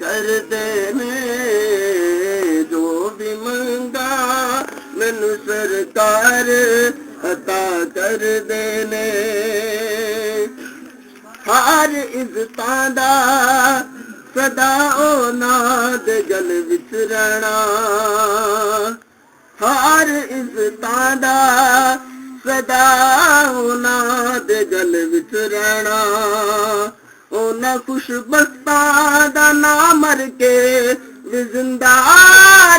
कर देने जो भी मंगा मैनू सरकार अता कर देने हर इज्जतां दा सदा ओना दे गल विच रहना हर इज्जतां दा सदा ओना दे गल विच रहना ओना खुशबख्तां दा ना मर के भी जिंदा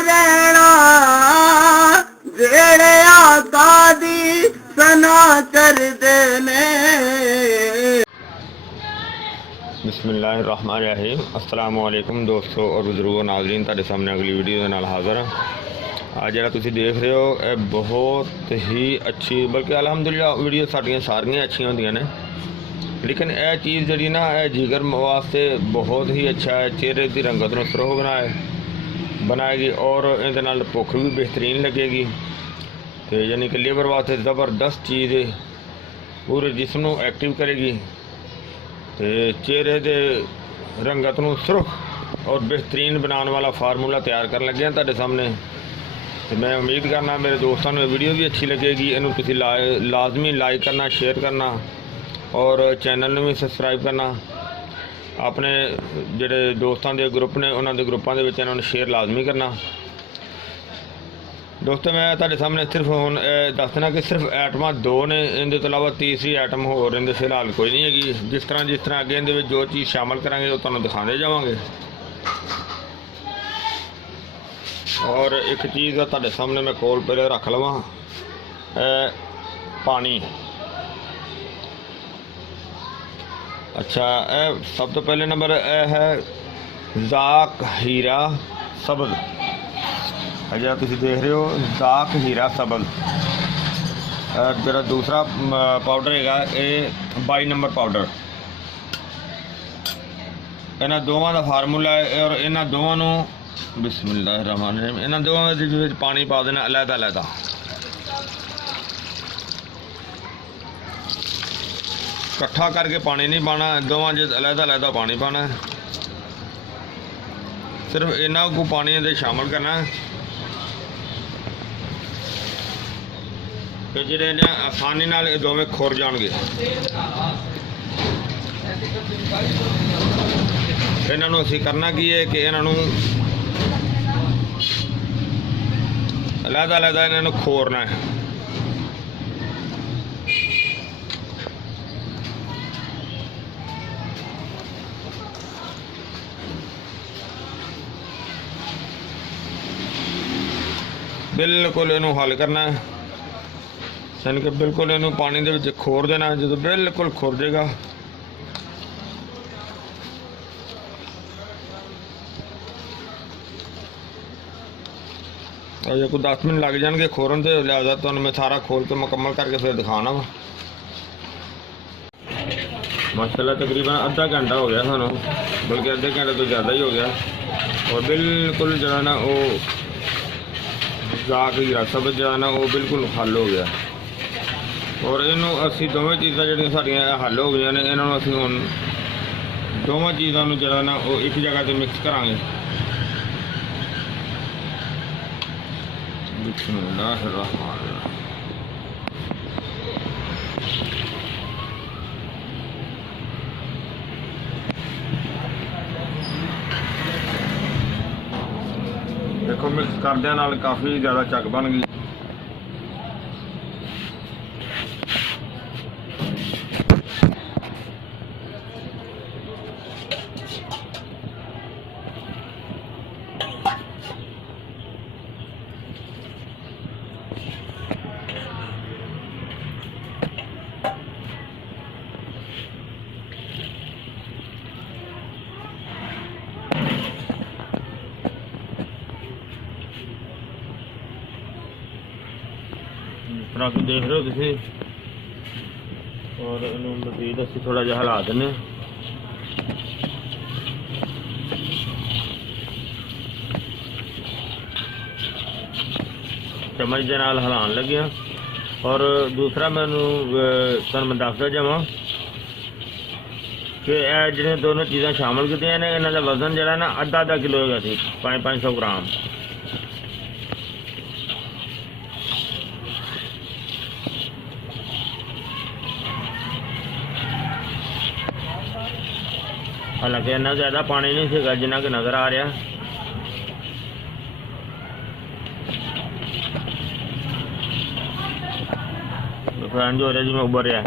रहना जेड़े आका दी सना कर देने। बिस्मिल्लाहिर्रहमानिर्रहीम। अस्सलाम वालेकुम दोस्तों और बुजुर्गों नाज़रीन, तुहाडे सामने अगली वीडियो दे नाल हाज़र हाँ। आज जिहड़ा तुसीं देख रहे हो यह बहुत ही अच्छी बल्कि अलहमदुलिल्लाह वीडियो साडियां सारियां अच्छी होंदियां ने, लेकिन यह चीज़ जी ना यह जिगर वास्ते बहुत ही अच्छा है। चेहरे की रंगत नूं सुरख बनाएगी और इहदे नाल भुख भी बेहतरीन लगेगी। तो यानी कि लीवर वास्ते ज़बरदस्त चीज़ है, पूरे जिस्म नूं एक्टिव करेगी। तो चेहरे के रंगत नूं सुरख और बेहतरीन बनाने वाला फार्मूला तैयार कर लगे हैं तुहाडे सामने। तो मैं उम्मीद करना मेरे दोस्तों को वीडियो भी अच्छी लगेगी। इन्हूं तुसीं लाजमी लाइक करना, शेयर करना और चैनल में भी सबसक्राइब करना। अपने जिहड़े दोस्तों के ग्रुप ने उन्होंने ग्रुपों के इन्होंने शेयर लाजमी करना। दोस्तों मैं तुहाडे सामने सिर्फ हुण दस देना कि सिर्फ आइटम दो ने, इनके तो अलावा तीसरी आइटम होर इनके फिलहाल कोई नहीं हैगी। जिस तरह अगे इहदे जो चीज़ शामिल करांगे वो तुहानूं दिखाते जावांगे। और एक चीज़ तुहाडे सामने मैं कोल पहले रख लवां, पानी। अच्छा, सब तो पहले नंबर है ज़ाक हीरा सबल। जो तुम देख रहे हो ज़ाक हीरा सबल। जो दूसरा पाउडर है ये 22 नंबर पाउडर। इन्होंने दोवों का फार्मूला है और इन्होंने दोवों बिस्मिल्लाहिर्रहमानिर्रहीम इन्होंने दोवों पानी पा देना अलहदा अलहदा। इकट्ठा करके पानी नहीं पाना, दोवां च अलहदा अलहदा पानी पाना है। सिर्फ इन्ना को पानी दे शामिल करना है कि जिहड़े ने आसानी नाल दोवें खुर जाणगे। इन्हां नूं असीं करना की है कि इन्हां नूं अलहदा अलहदा इन्हां नूं खोरना है। बिल्कुल इनू हल करना है, यानी कि बिल्कुल इनू पानी दे विच खोर देना। जो बिल्कुल खुर जाएगा और कोई 10 मिनट लग जाएंगे खोरन से, लिहाजा तो मैं सारा खोल के मुकम्मल करके फिर दिखाना वा। माशाल्लाह तकरीबन आधा घंटा हो गया सानू, बल्कि आधे घंटे तो ज़्यादा ही हो गया। और बिल्कुल जो है ना वो ज़ाक हीरा सबल जो है ना वो बिल्कुल हल हो गया। और इनू असी दोवें चीज़ां जिहड़ियां साडियां हल हो गई ने, इन्होंने असीं हुण दोवें चीज़ों नूं जो है ना वो एक जगह ते मिक्स करांगे। बिस्मिल्लाहिर्रहमानिर्रहीम। देखो मिक्स करदे नाल काफ़ी ज़्यादा चक बन गई। तरह तुम देख रहे हो तुसी। और इन्हों मजीद असी थोड़ा जहा हिला दें। चम्मच के नाल हिलान लगे। और दूसरा मैनू तुहानूं मैं दसदा जावां कि जिन्हें दोनों चीज़ें शामिल की ने इन्हों का वजन जरा ना आधा किलो है 500 ग्राम। हालांकि इन्ना ज़्यादा पानी नहीं सीगा जिन्ना कि नज़र आ रहा। फैन जो हो रहा जी मैं उबर रहा।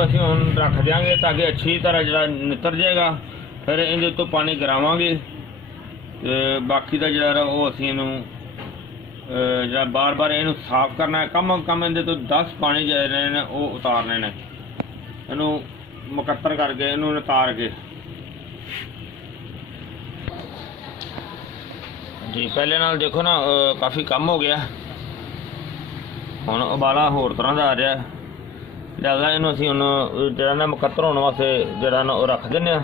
ਅਸੀਂ ਹੁਣ ਰੱਖ ਦਿਆਂਗੇ ताकि अच्छी तरह ਜਿਹੜਾ ਨਿਤਰ ਜਾਏਗਾ। फिर ਇਹਦੇ ਤੋਂ पानी गिरावांगे ਤੇ बाकी ਦਾ ਜਿਹੜਾ ਉਹ ਅਸੀਂ ਇਹਨੂੰ ਜਿਹੜਾ बार-बार ਇਹਨੂੰ साफ करना है। कम ਇਹਦੇ ਤੋਂ 10 पानी ਜਿਹੜੇ ਨੇ ਉਹ ਉਤਾਰਨੇ ਨੇ। ਇਹਨੂੰ ਮੁਕੱਤਰ ਕਰਕੇ ਇਹਨੂੰ ਉਤਾਰ ਕੇ जी पहले नाल देखो ना काफ़ी कम हो गया। हुण उबाला होर तरह का आ रहा है। लिहाजा इनू असीं हुण जिहड़ा ना मुकत्तर होने वास्ते जिहड़ा ना रख दिंदे आ।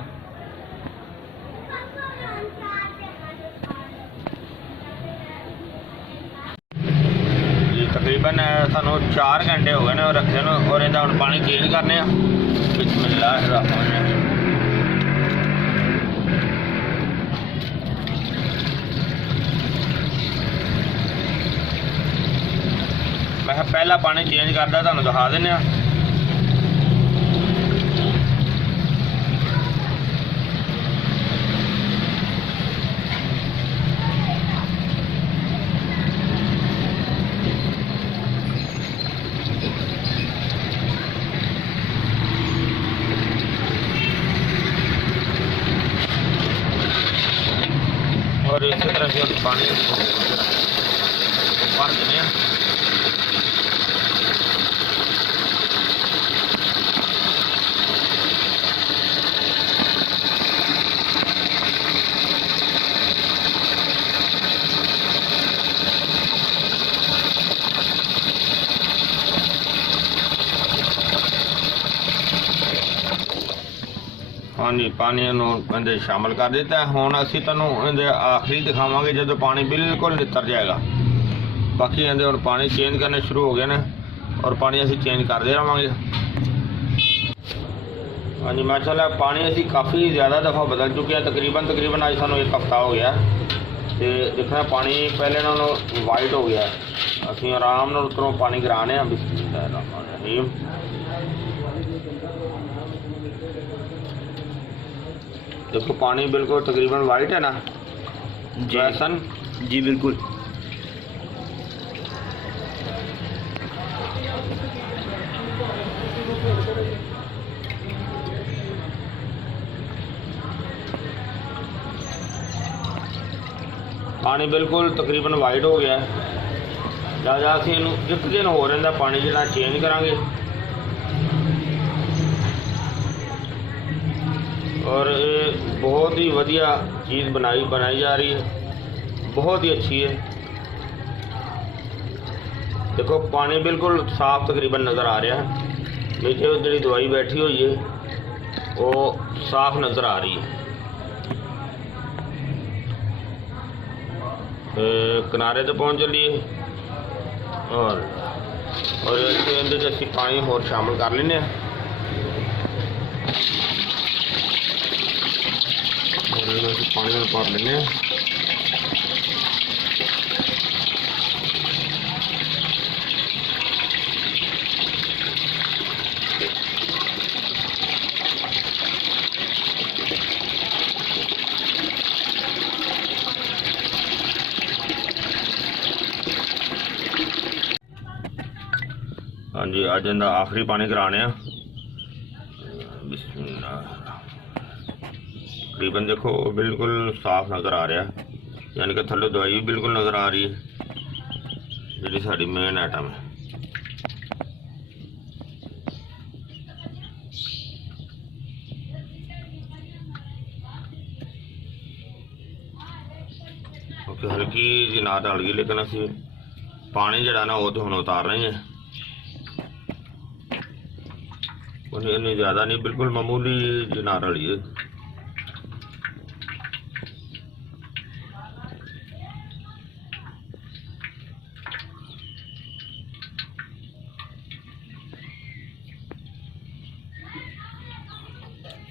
जी तकरीबन सानू 4 घंटे हो गए ने रखे नूं और इहदा हुण पानी चेंज करने आ। बिस्मिल्लाह। मैं पहला पानी चेंज करता तुहानूं दिखा दिंदे आ। और इसी तरह से पानी भर देने हैं। हाँ जी पानी इहदे शामिल कर दिता है। हुण असीं तुहानूं इहदे आखिरी दिखावांगे जदों पानी बिल्कुल नितर जाएगा। बाकी इहदे हुण पानी चेंज करने शुरू हो गए हैं और पानी असीं चेंज करते रहांगे। हाँ जी माशाअल्लाह पानी असीं काफ़ी ज़्यादा दफ़ा बदल चुके हैं। तकरीबन अज सानूं 1 हफ्ता हो गया तो देखना पानी पहले नालों वाइट हो गया। असीं आराम नाल उत्तरों पानी गिराने हैं। बिस्मिल्लाहिर्रहमानिर्रहीम। देखो पानी बिल्कुल तकरीबन वाइट है ना जैसन। जी बिल्कुल। पानी बिल्कुल तकरीबन वाइट हो गया। लिहाजा असीं इहनूं 1 दिन हो रहा पानी जिहड़ा चेंज करांगे। और ये बहुत ही वधिया चीज़ बनाई जा रही है, बहुत ही अच्छी है। देखो पानी बिल्कुल साफ तकरीबन नज़र आ रहा है। नीचे जी दवाई बैठी हुई है वो साफ नज़र आ रही है। किनारे तो पहुँच चलिए और इसके असीं पानी होर शामिल कर लेने। पानी में भर लेने। हाँ जी अज इहदा आखिरी पानी कराने आ। बिस्मिल्लाह। तकरीबन देखो बिल्कुल साफ नज़र आ रहा है। यानी कि थल्ले दवाई भी बिल्कुल नज़र आ रही है, जी साड़ी मेन आइटम है। ओके, हल्की जी नार डाल गई, लेकिन असी पानी जड़ा ना वो तो हम उतार रहे हैं, इन्नी ज़्यादा नहीं, बिल्कुल मामूली जी नार डाली है।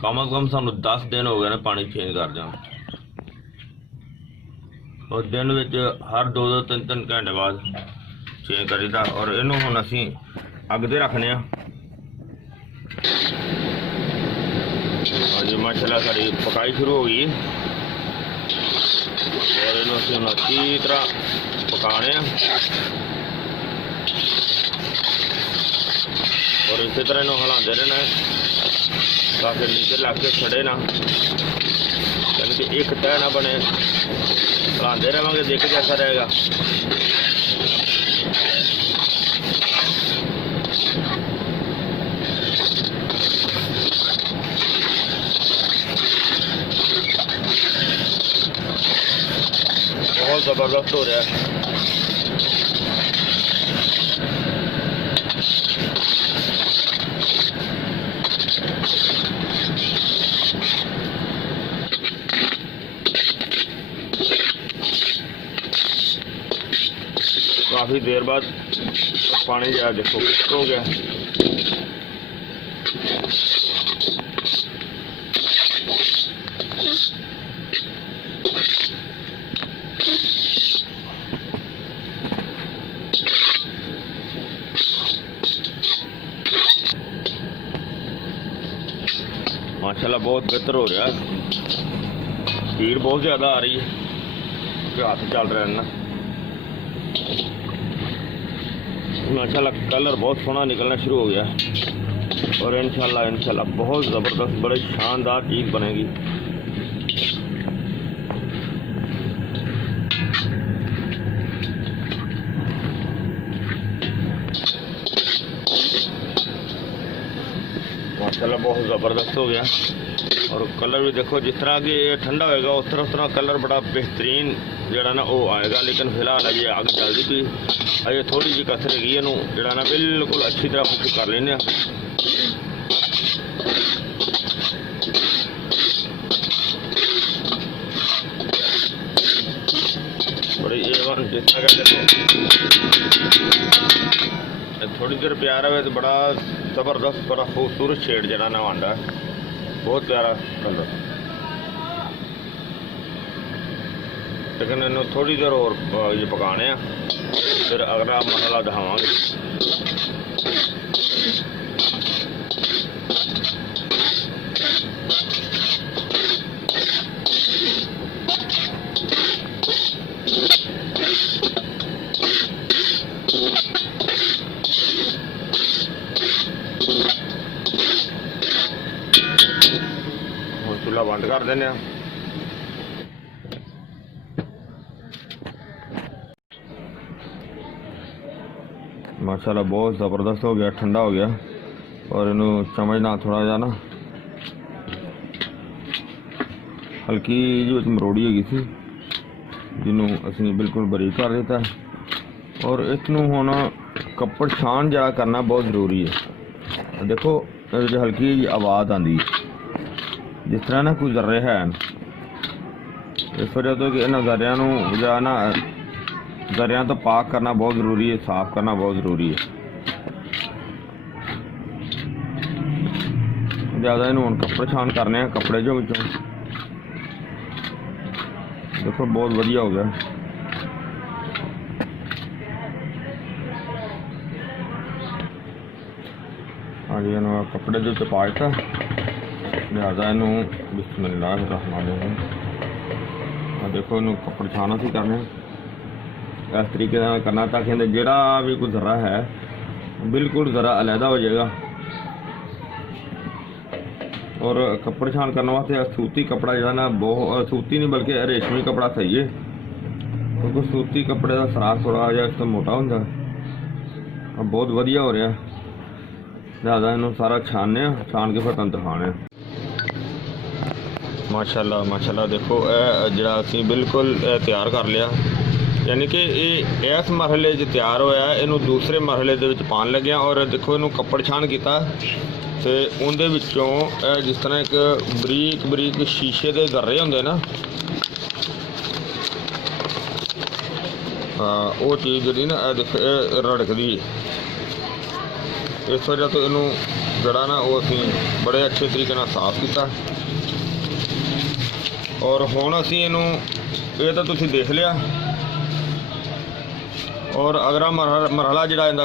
कम अज कम सानू 10 दिन हो गए ने पानी चेंज कर दें, और दिन में हर 2-3 घंटे बाद चेंज करीदा। और इनू हुण असी अग ते रखने और जी माशाल्लाह साड़ी पकाई शुरू हो गई, और इनू असी हुण अच्छी तरह पकाने और इसी तरह इनू हिलाते रहना ताकि नीचे लग के सड़े ना, यानी कि एक तह ना बने। हिलाते रहेंगे, देख कैसा रहेगा। बहुत ज़बरदस्त हो रहा है। काफ़ी देर बाद पानी जो देखो हो गया। माशाल्लाह बहुत बेहतर हो रहा है। भीड़ बहुत ज़्यादा आ रही है, हाथ चल रहे हैं ना। माशाल्लाह कलर बहुत सोहना निकलना शुरू हो गया, और इंशाल्लाह बहुत ज़बरदस्त बड़ी शानदार चीज़ बनेगी। माशाल्लाह बहुत ज़बरदस्त हो गया, और कलर भी देखो जिस तरह कि ठंडा होएगा उस तरह कलर बड़ा बेहतरीन जड़ा ना वो आएगा। लेकिन फिलहाल अजे आग चलती पई, अजे थोड़ी जी कसर हैगी, इनू जड़ा ना बिल्कुल अच्छी तरह कुक कर लेने। बड़ी A1 जिस तरह का थोड़ी देर प्यार है तो बड़ा ज़बरदस्त बड़ा खूबसूरत शेड जड़ा ना आंदा है, बहुत प्यारा कलर। लेकिन इन्हों थोड़ी देर और ये पकाने, फिर अगला मसाला दिखावांगे। चूल्हा बंद कर देने। माशाल्लाह बहुत ज़बरदस्त हो गया, ठंडा हो गया, और इनू समझना थोड़ा जा ना हल्की जी मरोड़ी हैगी सी, जिन्हों असी बिल्कुल बरीक कर दिता, और इसनू हुण कपड़ छान जरा करना बहुत ज़रूरी है। देखो हल्की जी आवाज़ आती जिस तरह ना कोई जर्रे है, इस वजह तो कि इन्होंने जरिया जरा ना जरिया तो पाक करना बहुत ज़रूरी है, साफ़ करना बहुत ज़रूरी है। ज़्यादा इन्हों कपड़े छान करने हैं, कपड़े जो विचों देखो बहुत बढ़िया हो गया। हाँ जी, इन्हों कपड़े जो चपा दिता, लिहाजा इनू बिस्मिल्लाहिर्रहमानिर्रहीम। देखो इनू कपड़े छाना सी करने इस तरीके से करना, ताकि जड़ा भी कोई ज़रा है बिल्कुल ज़रा अलहदा हो जाएगा। और कपड़े छान करने वास्ते सूती कपड़ा जो है ना, बहुत सूती नहीं बल्कि रेशमी कपड़ा सही है, क्योंकि सूती कपड़े का सराख थोड़ा जिहा इस तो मोटा होंदा बहुत वधिया हो रहा लिहाजा इनू सारा छाने छान के फिर तुहानूं दिखाने माशाअल्लाह माशाअल्लाह। देखो जिहड़ा असीं बिल्कुल तैयार कर लिया यानी कि इस मरहले तैयार होया इनू दूसरे मरहले दे विच पान लग्या और देखो इनू कपड़ छान किया तो उहदे विचों जिस तरह एक बरीक बरीक शीशे के गर्रे होंदे ना वो चीज़ जी ना देखो रड़कदी इस वजह तो इनू जड़ा ना वो असीं बड़े अच्छे तरीके नाल साफ किया और हुण असीं इनू ये तो तुसीं देख लिया और अगला मरहला जिहड़ा इहदा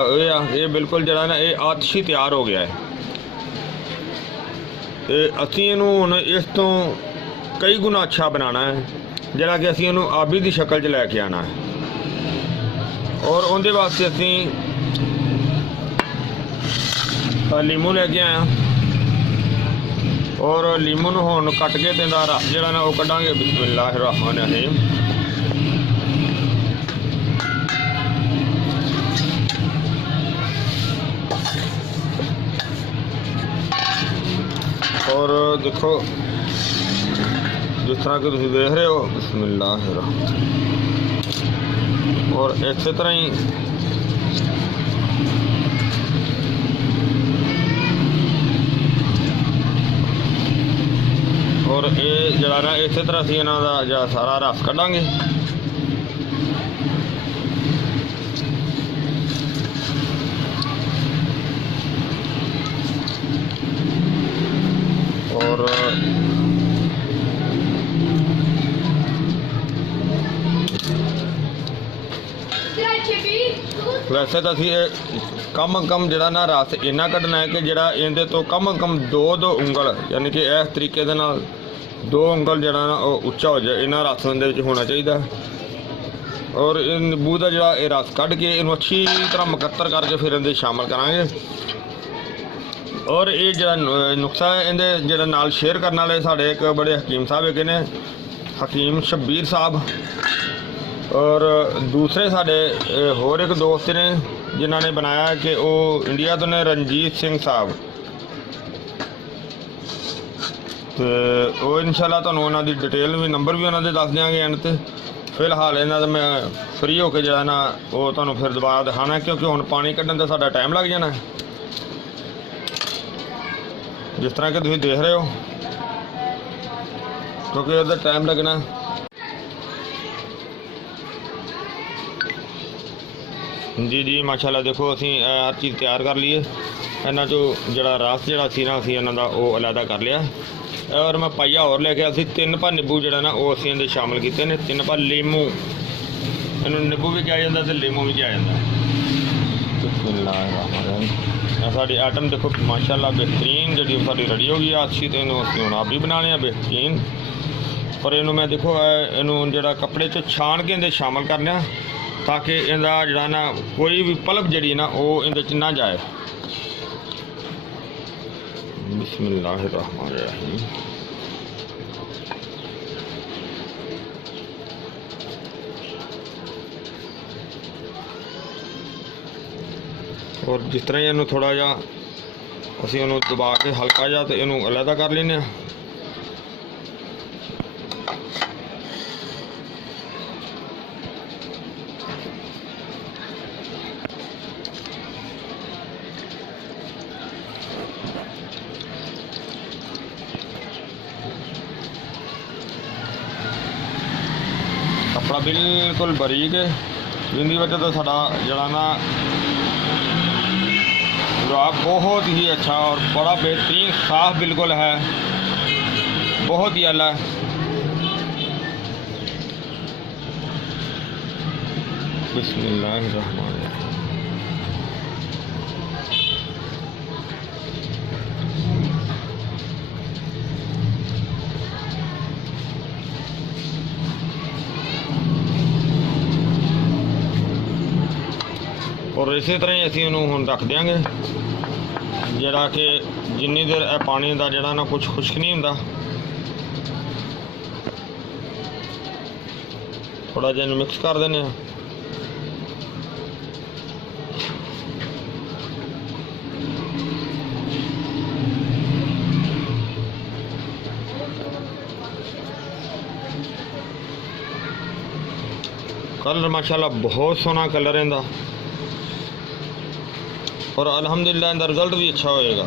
ये बिल्कुल जिहड़ा ना ये आतशी तैयार हो गया है। तो असीं इनू हुण इस तो कई गुना अच्छा बनाना है जिहड़ा कि असीं इनू आबी की शक्ल च लैके आना है और उहदे वास्ते असीं लीमू लैके आया और लीमू नूं हुण कट के ते इहदा रस जिहड़ा ना वो कढांगे। बिस्मिल्लाहिर्रहमानिर्रहीम। और देखो जिस तरह कि तुम देख रहे हो बिस्मिल्लाहिर्रहमानिर्रहीम और इस तरह ही और ये जरा ना इस तरह असीं इन्हां दा जिहड़ा सारा रस कढांगे और वैसे तो असीं कम कम जिहड़ा ना रस इन्ना कढ़ना है कि जिहड़ा इहदे तो कम दो उंगल यानी कि इस तरीके दे नाल 2 उंगल जिहड़ा ना वो उच्चा हो जाए इन्ना रस इहदे विच होना चाहिए और नींबू का जिहड़ा ये रस कढ़ के इहनूं अच्छी तरह मुकत्तर करके फिर इहदे शामिल करांगे। और ये जिहड़ा नुस्खा है इहदे जिहड़ा नाल शेयर करने वाले साडे एक बड़े हकीम साहब हैगे ने हकीम शब्बीर साहब और दूसरे साडे होर एक दोस्त ने जिन्हों ने बनाया कि वो इंडिया तो ने रणजीत सिंह साहब तो वो इंशाल्लाह तुहानूं उन्हां दी डिटेल भी नंबर भी उन्हां दे दस देंगे एंड ते। फिलहाल इन्हां दा मैं फ्री होकर जो है ना वो तुहानूं फिर दोबारा दिखाना क्योंकि हुण पानी कड्ढण दा साडा टाइम लग जाना जिस तरह कि तुसीं देख रहे हो क्योंकि इहदा टाइम लगना। जी माशाल्लाह देखो असीं हर चीज़ तैयार कर लीए इन्हां चों जिहड़ा रस जिहड़ा सी ना असीं इन्हां दा वो अलहदा कर लिया और मैं पाइया होर लेके असीं 3 भा नींबू जिहड़ा ना वो असीं इहदे शामिल कीते ने 3 भा लीमू इन्हूं नींबू भी कहा जाता ते लीमू भी कहा जाता। बिस्मिल्लाहिर्रहमानिर्रहीम साडी आइटम देखो माशाल्लाह बेहतरीन जी साडी रेडी हो गई अच्छी तो इन्हूं असीं हुण आप भी बनाने बेहतरीन पर इन्हूं मैं देखो इन्हूं जिहड़ा कपड़े चों छाण के इहदे शामिल करना ताकि इहदा जिहड़ा ना कोई भी पलप जिहड़ी ना वो इहदे च ना जाए। बिस्मिल्लाहिर्रहमानिर्रहीम। और जिस तरह इनू थोड़ा जा असीं इनू दबा के हल्का जा तो इनू अलहदा कर लेने। कपड़ा बिल्कुल बारीक है जिंदी वजह तो साडा जड़ा ना जुराब बहुत ही अच्छा और बड़ा बेहतरीन साफ बिल्कुल है बहुत ही अला। बिस्मिल्लाहिर्रहमानिर्रहीम। और इसी तरह ही असीं इहनूं हुण रख देंगे जिहड़ा कि जिन्नी देर पानी का जिहड़ा ना कुछ खुश्क नहीं हुंदा थोड़ा जिहा मिक्स कर देने। कलर माशाल्लाह बहुत सोहना कलर है इनका, और अल्हम्दुलिल्लाह इनका रिजल्ट भी अच्छा होएगा,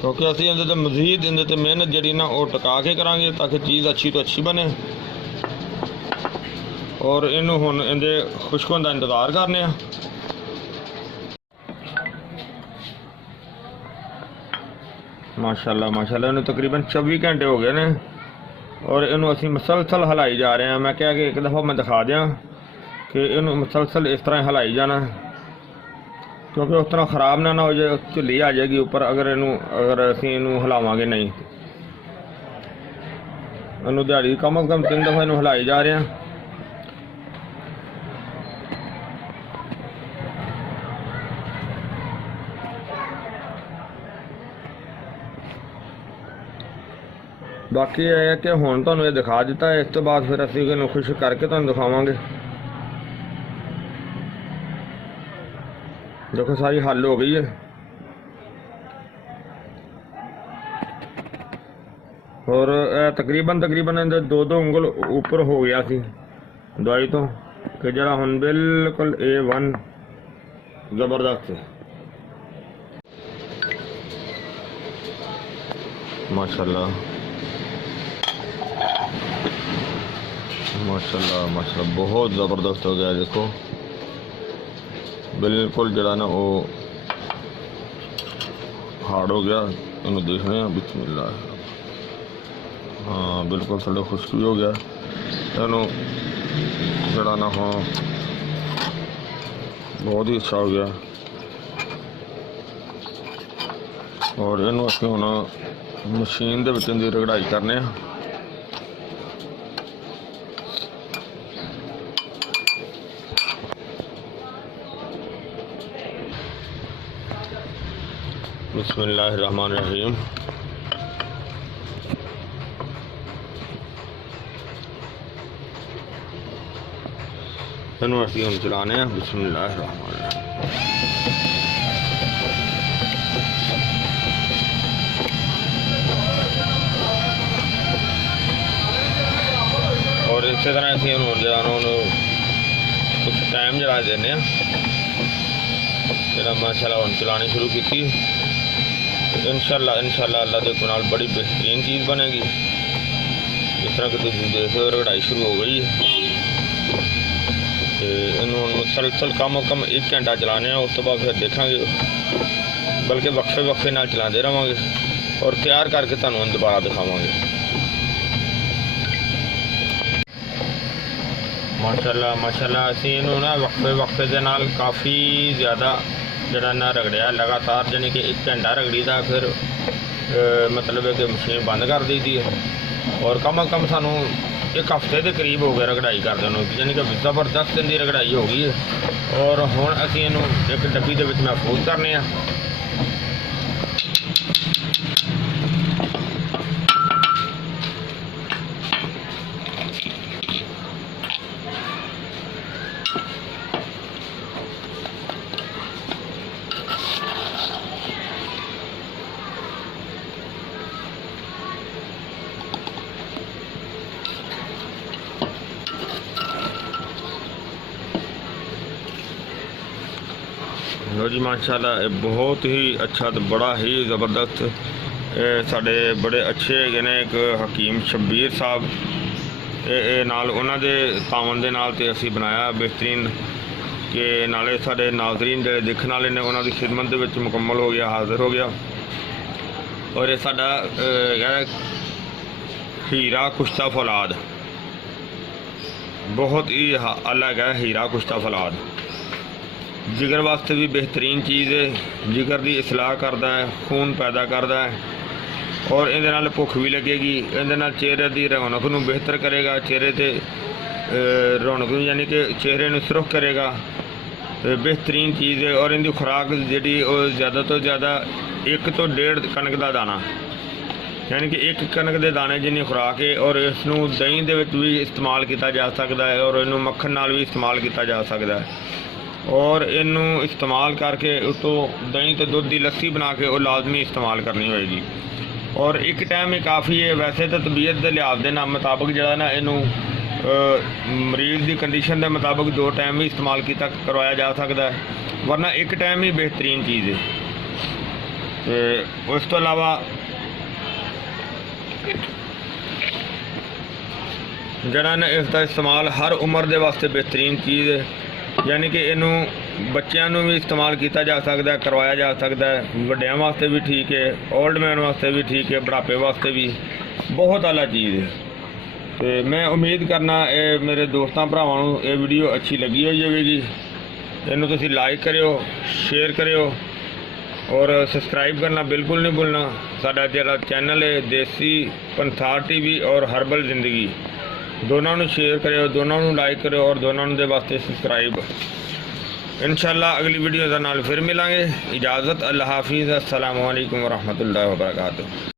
क्योंकि असीं इहदे ते मजीद इहदे ते मेहनत जिहड़ी ना वो टिका के करांगे ताकि चीज़ अच्छी तो अच्छी बने। और इनू हुण इहदे खुश्क होने दा इंतज़ार करने आ। माशाल्लाह माशाल्लाह इन्हूं तकरीबन 24 घंटे हो गए ने, और इनू असीं मुसलसल हिलाई जा रहे हैं। मैं क्या कि एक दफ़ा मैं दिखा दियाँ कि इनू मुसलसल इस तरह हिलाई जाना, क्योंकि उस तरह ख़राब ना हो जाए, झुल्ली आ जाएगी ऊपर अगर असीं इनू हिलावांगे नहीं। इनू दिहाड़ी कम अज़ कम 3 दफ़ा इनू हिलाई जा रहे हैं। बाकी यह है कि हुण तुहानूं ये दिखा दिता है, इस तो बाद फिर असीं इहनूं खुश्क करके तुहानूं दिखावांगे। देखो सारी हल हो गई है, और तकरीबन इहदे 2 उंगल ऊपर हो गया सी दवाई तो, कि जिहड़ा हुण बिल्कुल A1 ज़बरदस्त है। माशाल्लाह माशाल्लाह माशाल्लाह बहुत ज़बरदस्त हो गया। देखो बिल्कुल जड़ा ना वो हार्ड हो गया, इन्हों देखने बिस्मिल्लाह। हाँ बिल्कुल थोड़ा खुश्क भी हो गया, इन्हों जड़ा ना हाँ बहुत ही अच्छा हो गया। और इन्हों असीं हुण मशीन दे विच इहदी रगड़ाई करने। बिस्मिल्लाहिर्रहमानिर्रहीम। इन्हूं असीं हुण चलाने हैं। बिस्मिल्लाहिर्रहमानिर्रहीम। और इस तरह असीं हुण जिहड़ा ना कुछ टाइम जड़ा देने, जिहड़ा माशाल्लाह हुण चलानी शुरू की। इंशाअल्लाह अल्लाह के नाल बड़ी बेहतरीन चीज़ बनेगी। जिस तरह कि तुम देख रहे हो रगड़ाई शुरू हो गई है, तो इन्हों मुसलसल कम अज कम 1 घंटा चलाने, उस तो बाद फिर देखेंगे, बल्कि वक्फे नाल चलाते रहेंगे और तैयार करके तुहानूं दोबारा दिखावांगे। माशाल्लाह माशाल्लाह असीं इन्हूं ना वक्फे दे नाल काफ़ी ज़्यादा जड़ा ना रगड़िया लगातार, यानी कि 1 घंटा रगड़ी दा, फिर मतलब है कि मशीन बंद कर दी थी। और कम अज कम सानू 1 हफ्ते के करीब हो गया रगड़ाई करदे नूं, यानी कि ज़बरदस्त इनकी रगड़ाई हो गई है। और हुण असीं इहनूं एक डब्बी दे विच महफूज करने आ। लो जी माशाल्लाह बहुत ही अच्छा तो बड़ा ही ज़बरदस्त साढ़े बड़े अच्छे है ने एक हकीम शब्बीर साहब नाल उन्हां दे तावन दे नाल ते असीं बनाया बेहतरीन के नाले साढ़े नाजरीन जो देखने वाले ने उन्हां दी खिदमत दे विच मुकम्मल हो गया, हाजिर हो गया। और ये साडा हीरा कुश्ता फौलाद बहुत ही अलग है। हीरा कुश्ता फौलाद जिगर वास्ते भी बेहतरीन चीज़ है, जिगर की इसलाह करता है, खून पैदा करता है, और इहदे नाल भुख भी लगेगी। इहदे नाल चेहरे की रौनक नूं बेहतर करेगा, चेहरे ते रौनक नूं यानी कि चेहरे नूं सुरख करेगा। बेहतरीन चीज़ है। और इनकी खुराक जी ज़्यादा तो ज़्यादा 1 तो 1.5 कणक का दाना यानी कि एक कनक के दाने जिन्नी खुराक है। और इसनूं दही दे विच भी इस्तेमाल किया जा सकता है और इनू मक्खन नाल भी इस्तेमाल किया जा सकता है। और इनू इस्तेमाल करके उतों दही तो दुध की लस्सी बना के वो लाजमी इस्तेमाल करनी होएगी। और एक टाइम ही काफ़ी है। वैसे तो तबीयत के लिहाज के नाम मुताबिक जड़ा ना इनू मरीज़ की कंडीशन के मुताबिक 2 टाइम भी इस्तेमाल किया करवाया जा सकता है, वरना एक टाइम ही बेहतरीन चीज़ है। उस तो अलावा जड़ा ना इसका इस्तेमाल हर उम्र के वास्ते बेहतरीन चीज़ है। यानी कि इनू बच्चों भी इस्तेमाल किया जा सकता है, करवाया जा सकता है, वड्डियां वास्ते भी ठीक है, ओल्ड मैन वास्ते भी ठीक है, बुढ़ापे वास्ते भी बहुत आला चीज़ है। तो मैं उम्मीद करना ये मेरे दोस्तों भरावां नूं ये वीडियो अच्छी लगी हुई होगी। इनू तुसीं लाइक करियो, शेयर करियो और सबसक्राइब करना बिल्कुल नहीं भूलना। साडा जिहड़ा चैनल है देसी पंथार टीवी और हर्बल जिंदगी, दोनों नूं शेयर करियो, दोनों नूं लाइक करियो और दोनों दे वास्ते सबसक्राइब। इंशाअल्लाह अगली वीडियो दे नाल फिर मिलांगे। इजाज़त, अल्लाह हाफिज़, अस्सलामु अलैकुम वरहमतुल्लाहि वबरकातुहू।